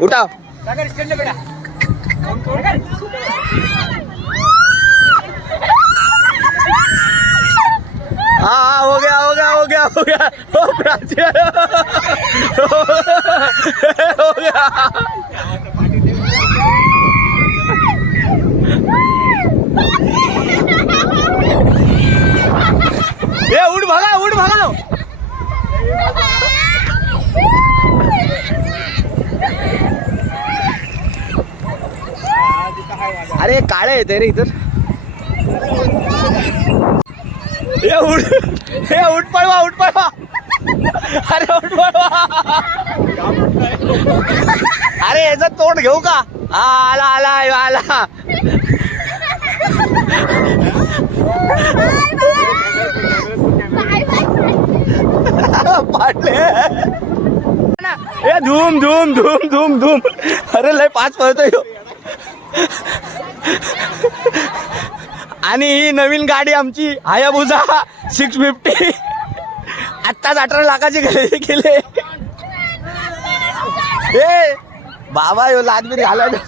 उठाव. हाँ हो गया हो गया हो गया हो गया हो प्राची हो गया. ये उठ भागा नो. अरे काळे येते रे इधर. हे उठ पळवा. अरे उठ पळवा. अरे याचा तोंड घेऊ का. आला पाटले. ए धूम. अरे लय पाच पळतोय. आणि ही नवीन गाडी आमची हायाबुसा 650 आत्ताच 18 लाखाची खरेदी केली. ए बाबा यो लादबीर घालायला.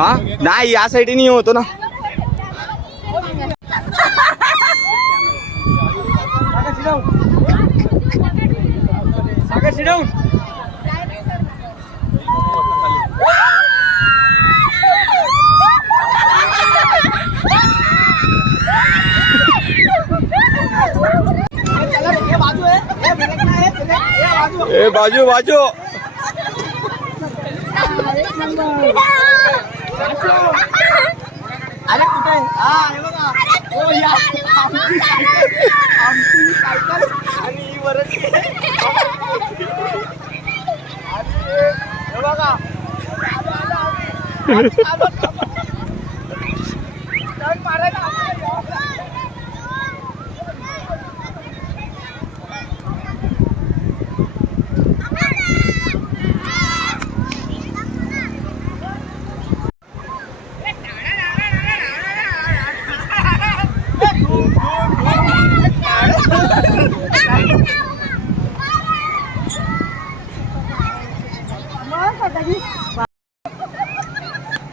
हा नाही या साईडने होतो ना. ए बाजू अरे कुठे हे बघा. ओ या आमची सायकल आणि वरच हे बघा.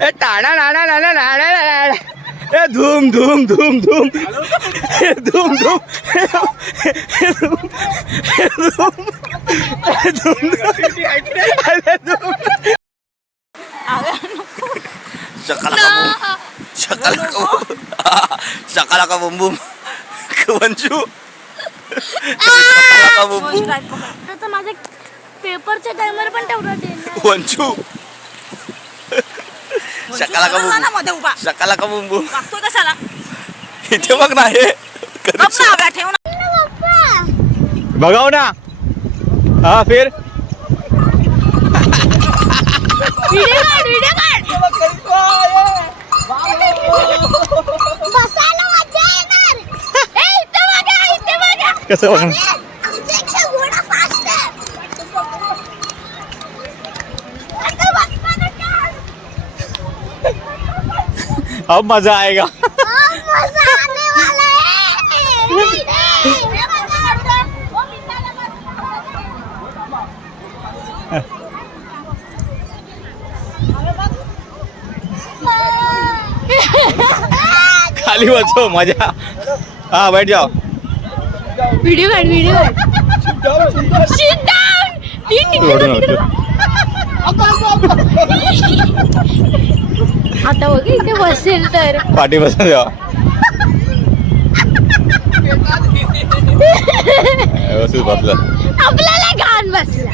ए टाणा नाणा ए धूम शकाला बुम बुम वंचू. तर माझ्या पेपरच्या टाइमर पण तेवढा देणार वंचू. शकाला का बुम बुम. इथे बघ ना हे बघाव ना. हा फिर कसं बघ. अब मजा आएगा. खाली बसो मजा. हाँ बैठ जाओ. वीडियो आता बघ इथे बसेल तर पाठी बसून जावा. व्यवस्थित बसला. आपल्याला घाण बसला.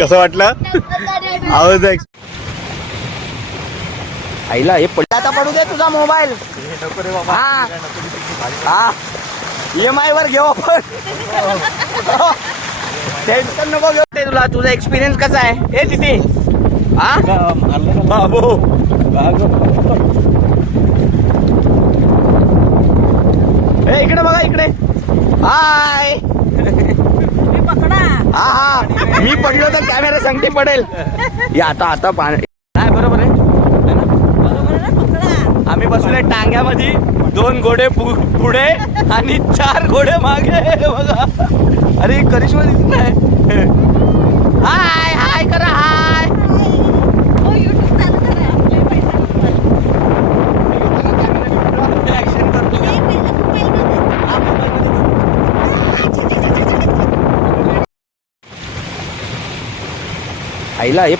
कसं वाटलं. आवाज आईला हे पडला. आता पडू दे तुझा मोबाईल. हा EMI वर घेऊ आपण. टेन्शन नको घेऊ. ते तुला तुझा एक्सपिरियन्स कसा आहे हे तिथे. हा बाबू ए इकडे बघा इकडे. हाय. हा हा मी पडलो तर कॅमेरा संगती पडेल. या आता पाणी काय बरोबर आहे है ना? आम्ही बसलोय टांग्यामध्ये. 2 घोडे पुढे आणि 4 घोडे मागे बघा. अरे करिश्मा दिसत नाही. हाय हाय करा हाय. ऍक्शन करतो. आईला हे